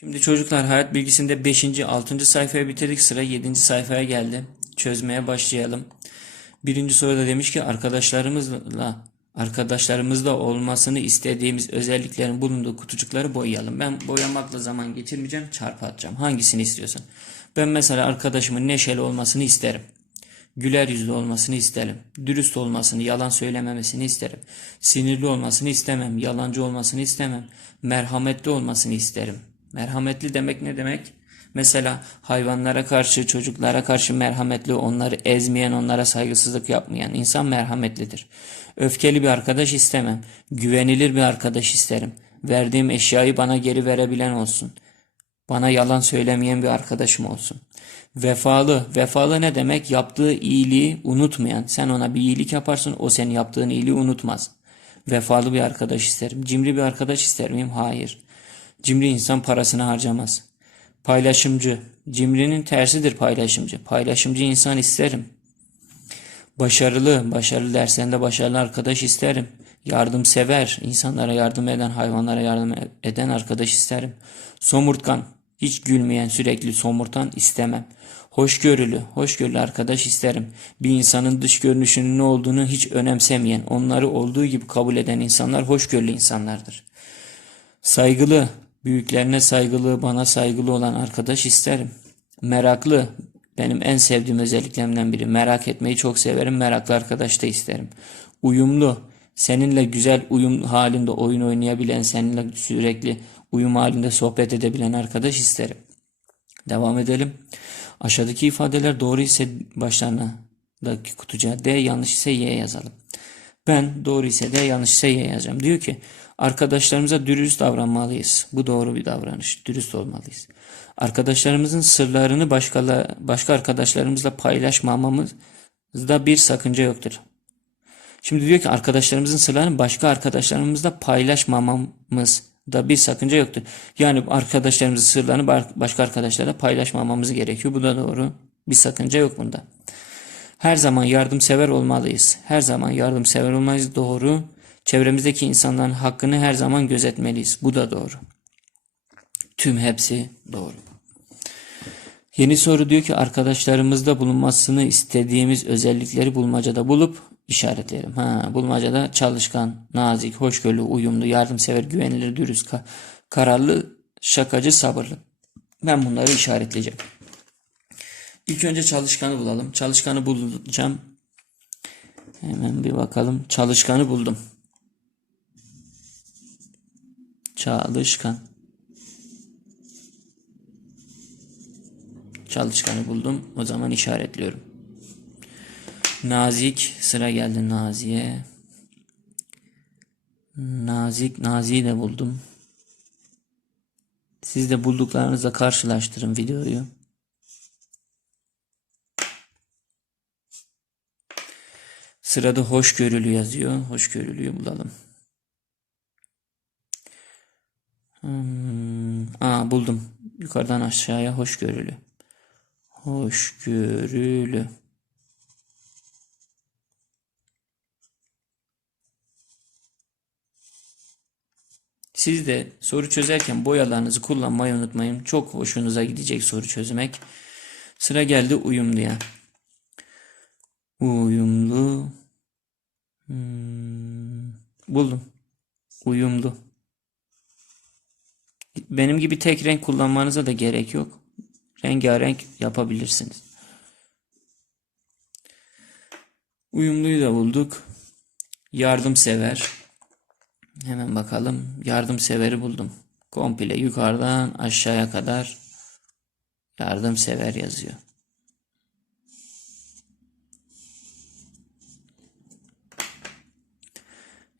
Şimdi çocuklar hayat bilgisinde 5. 6. sayfayı bitirdik. Sıra 7. sayfaya geldi. Çözmeye başlayalım. Birinci soruda demiş ki arkadaşlarımızla arkadaşlarımızda olmasını istediğimiz özelliklerin bulunduğu kutucukları boyayalım. Ben boyamakla zaman geçirmeyeceğim, çarpı atacağım. Hangisini istiyorsan. Ben mesela arkadaşımın neşeli olmasını isterim. Güler yüzlü olmasını isterim. Dürüst olmasını, yalan söylememesini isterim. Sinirli olmasını istemem. Yalancı olmasını istemem. Merhametli olmasını isterim. Merhametli demek ne demek? Mesela hayvanlara karşı, çocuklara karşı merhametli, onları ezmeyen, onlara saygısızlık yapmayan insan merhametlidir. Öfkeli bir arkadaş istemem. Güvenilir bir arkadaş isterim. Verdiğim eşyayı bana geri verebilen olsun. Bana yalan söylemeyen bir arkadaşım olsun. Vefalı. Vefalı ne demek? Yaptığı iyiliği unutmayan. Sen ona bir iyilik yaparsın, o senin yaptığın iyiliği unutmaz. Vefalı bir arkadaş isterim. Cimri bir arkadaş ister miyim? Hayır. Cimri insan parasını harcamaz. Paylaşımcı. Cimrinin tersidir paylaşımcı. Paylaşımcı insan isterim. Başarılı, başarılı derslerinde başarılı arkadaş isterim. Yardımsever, insanlara yardım eden, hayvanlara yardım eden arkadaş isterim. Somurtkan, hiç gülmeyen, sürekli somurtan istemem. Hoşgörülü, hoşgörülü arkadaş isterim. Bir insanın dış görünüşünün ne olduğunu hiç önemsemeyen, onları olduğu gibi kabul eden insanlar hoşgörülü insanlardır. Saygılı, büyüklerine saygılı, bana saygılı olan arkadaş isterim. Meraklı, benim en sevdiğim özelliklerimden biri. Merak etmeyi çok severim, meraklı arkadaş da isterim. Uyumlu, seninle güzel uyum halinde oyun oynayabilen, seninle sürekli uyum halinde sohbet edebilen arkadaş isterim. Devam edelim. Aşağıdaki ifadeler doğru ise başlarına daki kutucuğa D, yanlış ise Y yazalım. Ben doğru ise D, yanlış ise Y yazacağım. Diyor ki arkadaşlarımıza dürüst davranmalıyız. Bu doğru bir davranış. Dürüst olmalıyız. Arkadaşlarımızın sırlarını başkalar, başka arkadaşlarımızla paylaşmamamızda bir sakınca yoktur. Şimdi diyor ki arkadaşlarımızın sırlarını başka arkadaşlarımızla paylaşmamamızda bir sakınca yoktur. Yani arkadaşlarımızın sırlarını başka arkadaşlarla paylaşmamamız gerekiyor. Bu da doğru. Bir sakınca yok bunda. Her zaman yardımsever olmalıyız. Her zaman yardımsever olmalıyız. Doğru. Çevremizdeki insanların hakkını her zaman gözetmeliyiz. Bu da doğru. Tüm hepsi doğru. Yeni soru diyor ki arkadaşlarımızda bulunmasını istediğimiz özellikleri bulmacada bulup işaretleyelim. Ha, bulmacada çalışkan, nazik, hoşgörülü, uyumlu, yardımsever, güvenilir, dürüst, ka- kararlı, şakacı, sabırlı. Ben bunları işaretleyeceğim. İlk önce çalışkanı bulalım. Çalışkanı bulacağım. Hemen bir bakalım. Çalışkanı buldum. Çalışkan. Çalışkanı buldum. O zaman işaretliyorum. Nazik sıra geldi Nazi'ye. Nazik Nazi'yi de buldum. Siz de bulduklarınızla karşılaştırın videoyu. Sırada hoşgörülü yazıyor. Hoşgörülüyü bulalım. Hmm, aa buldum. Yukarıdan aşağıya hoşgörülü. Hoşgörülü. Siz de soru çözerken boyalarınızı kullanmayı unutmayın. Çok hoşunuza gidecek soru çözmek. Sıra geldi uyumluya. Uyumlu. Hmm, buldum. Uyumlu. Benim gibi tek renk kullanmanıza da gerek yok. Rengarenk yapabilirsiniz. Uyumluyu da bulduk. Yardımsever. Hemen bakalım. Yardımseveri buldum. Komple yukarıdan aşağıya kadar yardımsever yazıyor.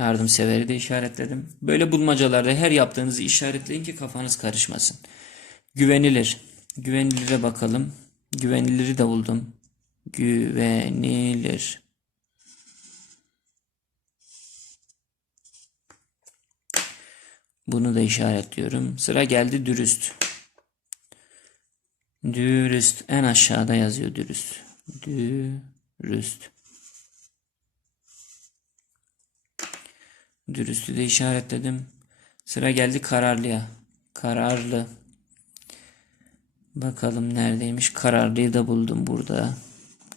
Yardımseveri de işaretledim. Böyle bulmacalarda her yaptığınızı işaretleyin ki kafanız karışmasın. Güvenilir. Güvenilire bakalım. Güveniliri de buldum. Güvenilir. Bunu da işaretliyorum. Sıra geldi dürüst. Dürüst. En aşağıda yazıyor dürüst. Dürüst. Dürüstü de işaretledim. Sıra geldi kararlıya. Kararlı. Bakalım neredeymiş? Kararlıyı da buldum burada.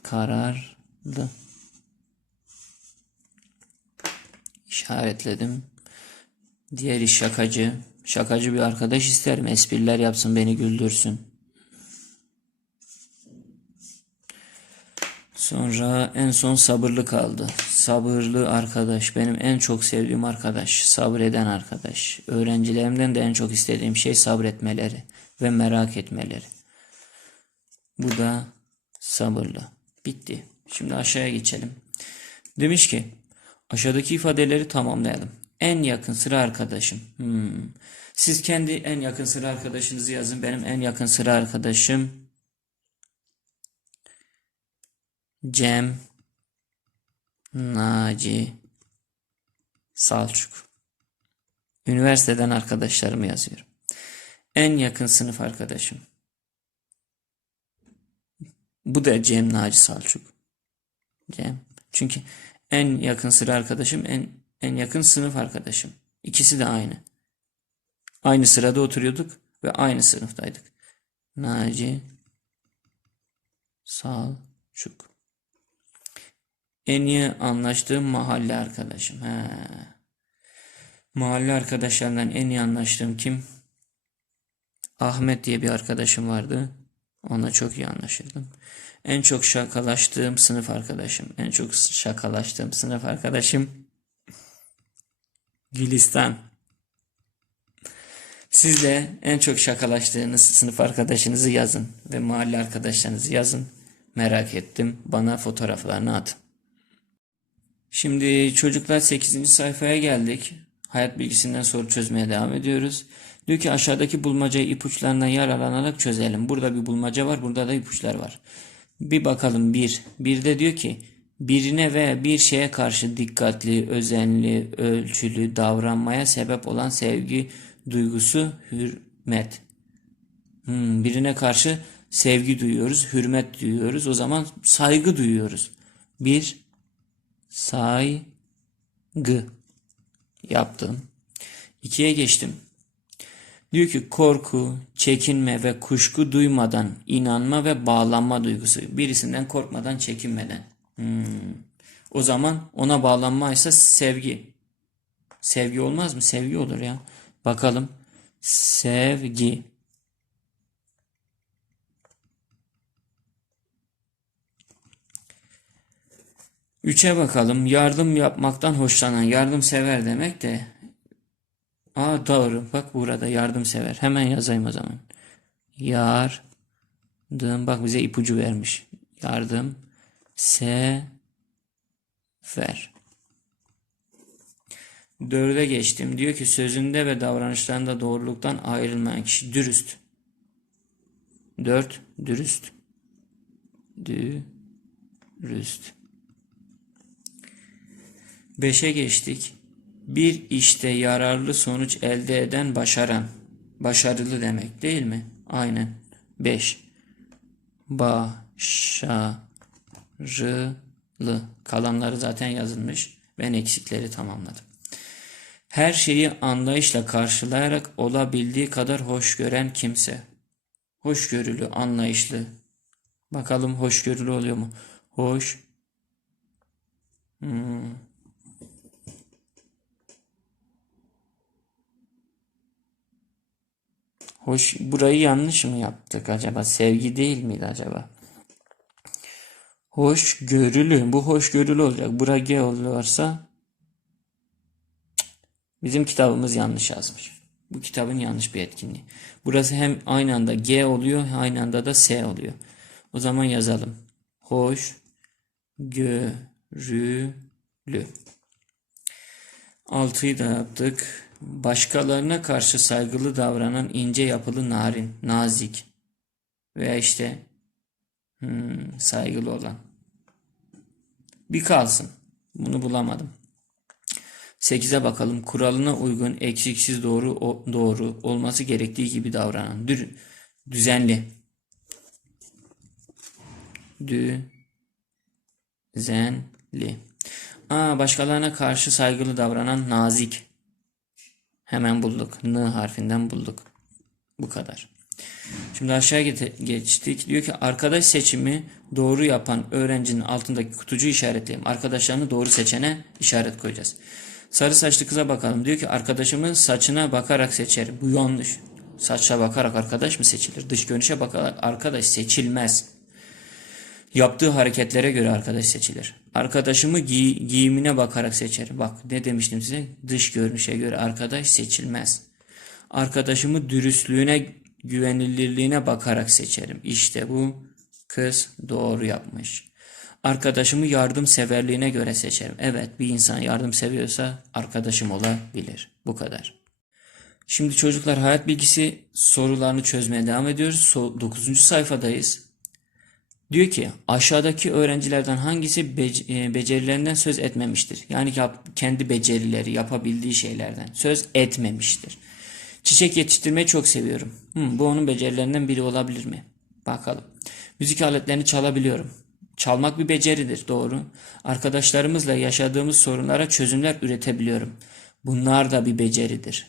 Kararlı. İşaretledim. Diğeri şakacı. Şakacı bir arkadaş isterim. Espriler yapsın, beni güldürsün. Sonra en son sabırlı kaldı. Sabırlı arkadaş. Benim en çok sevdiğim arkadaş. Sabreden arkadaş. Öğrencilerimden de en çok istediğim şey sabretmeleri ve merak etmeleri. Bu da sabırlı. Bitti. Şimdi aşağıya geçelim. Demiş ki aşağıdaki ifadeleri tamamlayalım. En yakın sıra arkadaşım. Hmm. Siz kendi en yakın sıra arkadaşınızı yazın. Benim en yakın sıra arkadaşım Cem Naci Salçuk. Üniversiteden arkadaşlarımı yazıyorum. En yakın sınıf arkadaşım. Bu da Cem Naci Salçuk. Cem. Çünkü en yakın sıra arkadaşım, en en yakın sınıf arkadaşım. İkisi de aynı. Aynı sırada oturuyorduk ve aynı sınıftaydık. Naci Salçuk. En iyi anlaştığım mahalle arkadaşım. He. Mahalle arkadaşlarından en iyi anlaştığım kim? Ahmet diye bir arkadaşım vardı. Ona çok iyi anlaşırdım. En çok şakalaştığım sınıf arkadaşım. En çok şakalaştığım sınıf arkadaşım Gülistan. Siz de en çok şakalaştığınız sınıf arkadaşınızı yazın ve mahalle arkadaşlarınızı yazın. Merak ettim. Bana fotoğraflarını atın. Şimdi çocuklar 8. sayfaya geldik. Hayat bilgisinden soru çözmeye devam ediyoruz. Diyor ki aşağıdaki bulmacayı ipuçlarından yararlanarak çözelim. Burada bir bulmaca var, burada da ipuçlar var. Bir bakalım bir. Bir de diyor ki birine veya bir şeye karşı dikkatli, özenli, ölçülü davranmaya sebep olan sevgi duygusu hürmet. Hmm, birine karşı sevgi duyuyoruz, hürmet duyuyoruz. O zaman saygı duyuyoruz. Bir saygı yaptım. İkiye geçtim. Diyor ki korku, çekinme ve kuşku duymadan inanma ve bağlanma duygusu. Birisinden korkmadan, çekinmeden. Hmm. O zaman ona bağlanmaysa sevgi. Sevgi olmaz mı? Sevgi olur ya. Bakalım. Sevgi. Üçe bakalım. Yardım yapmaktan hoşlanan, yardımsever demek de. Aa doğru. Bak burada yardımsever. Hemen yazayım o zaman. Yardım. Bak bize ipucu vermiş. Yardım. Sever. Dörde geçtim. Diyor ki sözünde ve davranışlarında doğruluktan ayrılmayan kişi dürüst. Dört. Dürüst. Dürüst. Beşe geçtik. Bir işte yararlı sonuç elde eden başaran. Başarılı demek değil mi? Aynen. Beş. Başarılı. Kalanları zaten yazılmış. Ben eksikleri tamamladım. Her şeyi anlayışla karşılayarak olabildiği kadar hoş gören kimse. Hoşgörülü, anlayışlı. Bakalım hoşgörülü oluyor mu? Hoş. Hmm. Hoş, burayı yanlış mı yaptık acaba? Sevgi değil miydi acaba? Hoşgörülü. Bu hoşgörülü olacak. Bura G oluyorsa bizim kitabımız yanlış yazmış. Bu kitabın yanlış bir etkinliği. Burası hem aynı anda G oluyor, aynı anda da S oluyor. O zaman yazalım. Hoş görülü. Altıyı da yaptık. Başkalarına karşı saygılı davranan ince yapılı narin, nazik veya işte hmm, saygılı olan. Bir kalsın. Bunu bulamadım. 8'e bakalım. Kuralına uygun, eksiksiz doğru doğru olması gerektiği gibi davranan. Dür, düzenli. Düzenli. Aa, başkalarına karşı saygılı davranan nazik. Hemen bulduk. N harfinden bulduk. Bu kadar. Şimdi aşağıya geçtik. Diyor ki arkadaş seçimi doğru yapan öğrencinin altındaki kutucuğu işaretleyelim. Arkadaşlarını doğru seçene işaret koyacağız. Sarı saçlı kıza bakalım. Diyor ki arkadaşımın saçına bakarak seçerim. Bu yanlış. Saça bakarak arkadaş mı seçilir? Dış görünüşe bakarak arkadaş seçilmez. Yaptığı hareketlere göre arkadaş seçilir. Arkadaşımı giy- giyimine bakarak seçerim. Bak ne demiştim size? Dış görünüşe göre arkadaş seçilmez. Arkadaşımı dürüstlüğüne, güvenilirliğine bakarak seçerim. İşte bu kız doğru yapmış. Arkadaşımı yardımseverliğine göre seçerim. Evet bir insan yardım seviyorsa arkadaşım olabilir. Bu kadar. Şimdi çocuklar hayat bilgisi sorularını çözmeye devam ediyoruz. 9. sayfadayız. Diyor ki aşağıdaki öğrencilerden hangisi e, becerilerinden söz etmemiştir? Yani yap- kendi becerileri, yapabildiği şeylerden söz etmemiştir. Çiçek yetiştirmeyi çok seviyorum. Hmm, bu onun becerilerinden biri olabilir mi? Bakalım. Müzik aletlerini çalabiliyorum. Çalmak bir beceridir, doğru. Arkadaşlarımızla yaşadığımız sorunlara çözümler üretebiliyorum. Bunlar da bir beceridir.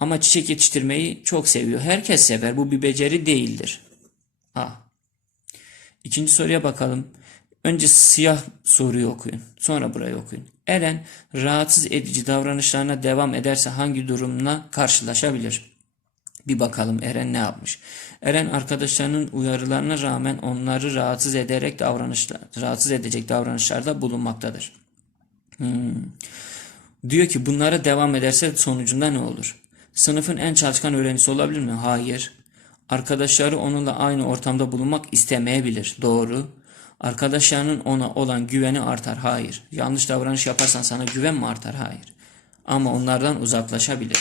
Ama çiçek yetiştirmeyi çok seviyor. Herkes sever. Bu bir beceri değildir. A. İkinci soruya bakalım. Önce siyah soruyu okuyun. Sonra burayı okuyun. Eren rahatsız edici davranışlarına devam ederse hangi durumla karşılaşabilir? Bir bakalım Eren ne yapmış? Eren arkadaşlarının uyarılarına rağmen onları rahatsız ederek davranışlar, rahatsız edecek davranışlarda bulunmaktadır. Hmm. Diyor ki bunlara devam ederse sonucunda ne olur? Sınıfın en çalışkan öğrencisi olabilir mi? Hayır. Arkadaşları onunla aynı ortamda bulunmak istemeyebilir. Doğru. Arkadaşlarının ona olan güveni artar. Hayır. Yanlış davranış yaparsan sana güven mi artar? Hayır. Ama onlardan uzaklaşabilir.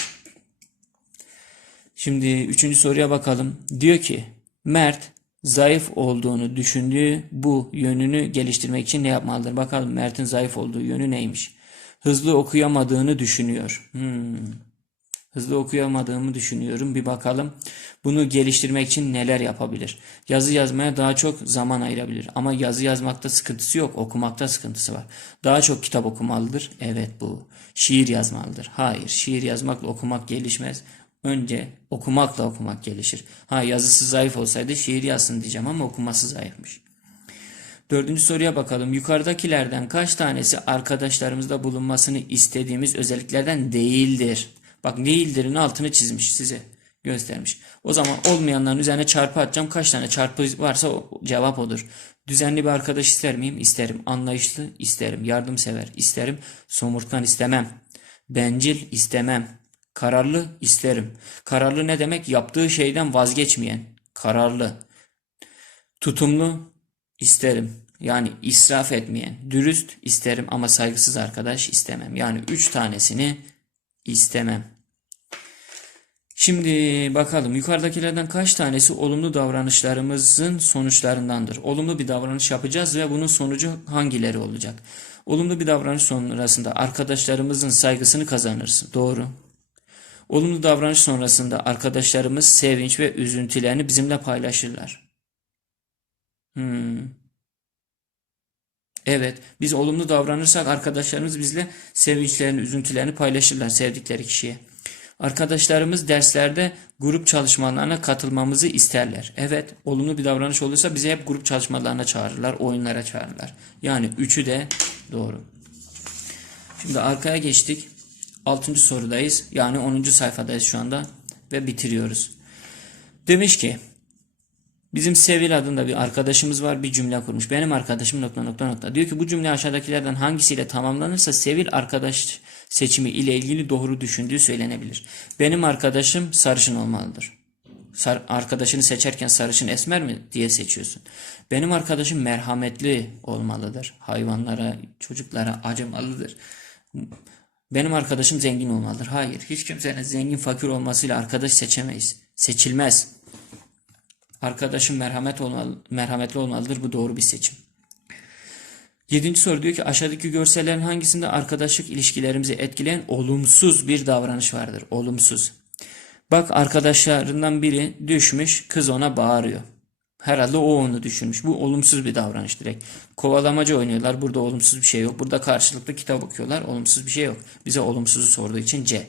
Şimdi üçüncü soruya bakalım. Diyor ki Mert zayıf olduğunu düşündüğü bu yönünü geliştirmek için ne yapmalıdır? Bakalım Mert'in zayıf olduğu yönü neymiş? Hızlı okuyamadığını düşünüyor. Hmm. Hızlı okuyamadığımı düşünüyorum. Bir bakalım. Bunu geliştirmek için neler yapabilir? Yazı yazmaya daha çok zaman ayırabilir. Ama yazı yazmakta sıkıntısı yok. Okumakta sıkıntısı var. Daha çok kitap okumalıdır. Evet bu. Şiir yazmalıdır. Hayır. Şiir yazmakla okumak gelişmez. Önce okumakla okumak gelişir. Ha yazısı zayıf olsaydı şiir yazsın diyeceğim ama okuması zayıfmış. Dördüncü soruya bakalım. Yukarıdakilerden kaç tanesi arkadaşlarımızda bulunmasını istediğimiz özelliklerden değildir? Bak değildirin altını çizmiş size göstermiş. O zaman olmayanların üzerine çarpı atacağım. Kaç tane çarpı varsa cevap odur. Düzenli bir arkadaş ister miyim? İsterim. Anlayışlı isterim. Yardımsever isterim. Somurtkan istemem. Bencil istemem. Kararlı isterim. Kararlı ne demek? Yaptığı şeyden vazgeçmeyen. Kararlı. Tutumlu isterim. Yani israf etmeyen. Dürüst isterim ama saygısız arkadaş istemem. Yani üç tanesini istemem. Şimdi bakalım yukarıdakilerden kaç tanesi olumlu davranışlarımızın sonuçlarındandır? Olumlu bir davranış yapacağız ve bunun sonucu hangileri olacak? Olumlu bir davranış sonrasında arkadaşlarımızın saygısını kazanırız. Doğru. Olumlu davranış sonrasında arkadaşlarımız sevinç ve üzüntülerini bizimle paylaşırlar. Hmm. Evet, biz olumlu davranırsak arkadaşlarımız bizle sevinçlerini, üzüntülerini paylaşırlar sevdikleri kişiye. Arkadaşlarımız derslerde grup çalışmalarına katılmamızı isterler. Evet, olumlu bir davranış olursa bizi hep grup çalışmalarına çağırırlar, oyunlara çağırırlar. Yani üçü de doğru. Şimdi arkaya geçtik. 6. sorudayız. Yani 10. sayfadayız şu anda ve bitiriyoruz. Demiş ki Bizim Sevil adında bir arkadaşımız var bir cümle kurmuş. Benim arkadaşım nokta nokta nokta. Diyor ki bu cümle aşağıdakilerden hangisiyle tamamlanırsa Sevil arkadaş seçimi ile ilgili doğru düşündüğü söylenebilir. Benim arkadaşım sarışın olmalıdır. Sar, arkadaşını seçerken sarışın esmer mi diye seçiyorsun. Benim arkadaşım merhametli olmalıdır. Hayvanlara, çocuklara acımalıdır. Benim arkadaşım zengin olmalıdır. Hayır, hiç kimsenin zengin fakir olmasıyla arkadaş seçemeyiz. Seçilmez. Arkadaşım merhamet olmalı, merhametli olmalıdır. Bu doğru bir seçim. Yedinci soru diyor ki aşağıdaki görsellerin hangisinde arkadaşlık ilişkilerimizi etkileyen olumsuz bir davranış vardır? Olumsuz. Bak arkadaşlarından biri düşmüş kız ona bağırıyor. Herhalde o onu düşünmüş. Bu olumsuz bir davranış direkt. Kovalamaca oynuyorlar. Burada olumsuz bir şey yok. Burada karşılıklı kitap okuyorlar. Olumsuz bir şey yok. Bize olumsuzu sorduğu için C.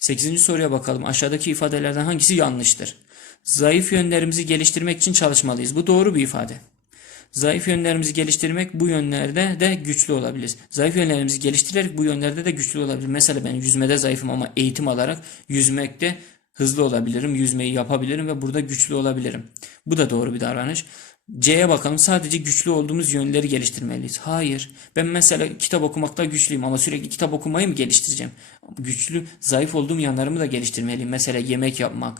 8. soruya bakalım. Aşağıdaki ifadelerden hangisi yanlıştır? Zayıf yönlerimizi geliştirmek için çalışmalıyız. Bu doğru bir ifade. Zayıf yönlerimizi geliştirmek bu yönlerde de güçlü olabilir. Zayıf yönlerimizi geliştirerek bu yönlerde de güçlü olabilir. Mesela ben yüzmede zayıfım ama eğitim alarak yüzmekte hızlı olabilirim. Yüzmeyi yapabilirim ve burada güçlü olabilirim. Bu da doğru bir davranış. C'ye bakalım. Sadece güçlü olduğumuz yönleri geliştirmeliyiz. Hayır. Ben mesela kitap okumakta güçlüyüm ama sürekli kitap okumayı mı geliştireceğim? Güçlü, zayıf olduğum yanlarımı da geliştirmeliyim. Mesela yemek yapmak,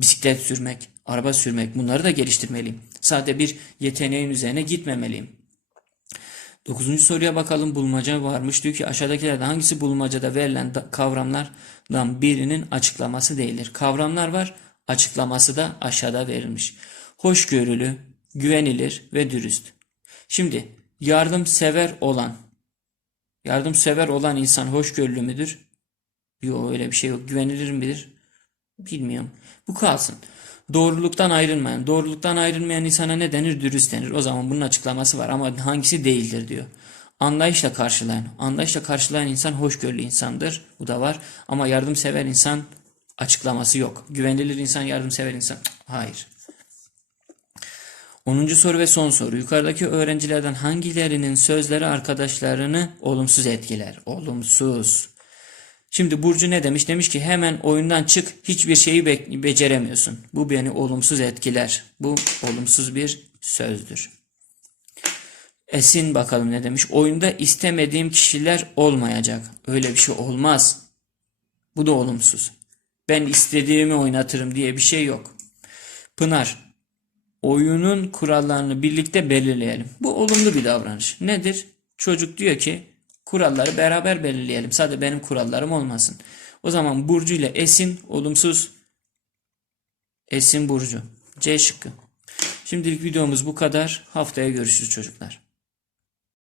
bisiklet sürmek, araba sürmek bunları da geliştirmeliyim. Sadece bir yeteneğin üzerine gitmemeliyim. Dokuzuncu soruya bakalım bulmaca varmış. Diyor ki aşağıdakilerden hangisi bulmacada verilen da- kavramlardan birinin açıklaması değildir. Kavramlar var, açıklaması da aşağıda verilmiş. Hoşgörülü, güvenilir ve dürüst. Şimdi yardımsever olan, yardımsever olan insan hoşgörülü müdür? Yok öyle bir şey yok. Güvenilir midir? Bilmiyorum. Bu kalsın. Doğruluktan ayrılmayan. Doğruluktan ayrılmayan insana ne denir? Dürüst denir. O zaman bunun açıklaması var ama hangisi değildir diyor. Anlayışla karşılayan. Anlayışla karşılayan insan hoşgörülü insandır. Bu da var. Ama yardımsever insan açıklaması yok. Güvenilir insan, yardımsever insan. Hayır. 10. soru ve son soru. Yukarıdaki öğrencilerden hangilerinin sözleri arkadaşlarını olumsuz etkiler? Olumsuz. Şimdi Burcu ne demiş? Demiş ki hemen oyundan çık hiçbir şeyi be- beceremiyorsun. Bu beni olumsuz etkiler. Bu olumsuz bir sözdür. Esin bakalım ne demiş? Oyunda istemediğim kişiler olmayacak. Öyle bir şey olmaz. Bu da olumsuz. Ben istediğimi oynatırım diye bir şey yok. Pınar, oyunun kurallarını birlikte belirleyelim. Bu olumlu bir davranış. Nedir? Çocuk diyor ki kuralları beraber belirleyelim. Sadece benim kurallarım olmasın. O zaman Burcu ile Esin olumsuz. Esin Burcu. C şıkkı. Şimdilik videomuz bu kadar. Haftaya görüşürüz çocuklar.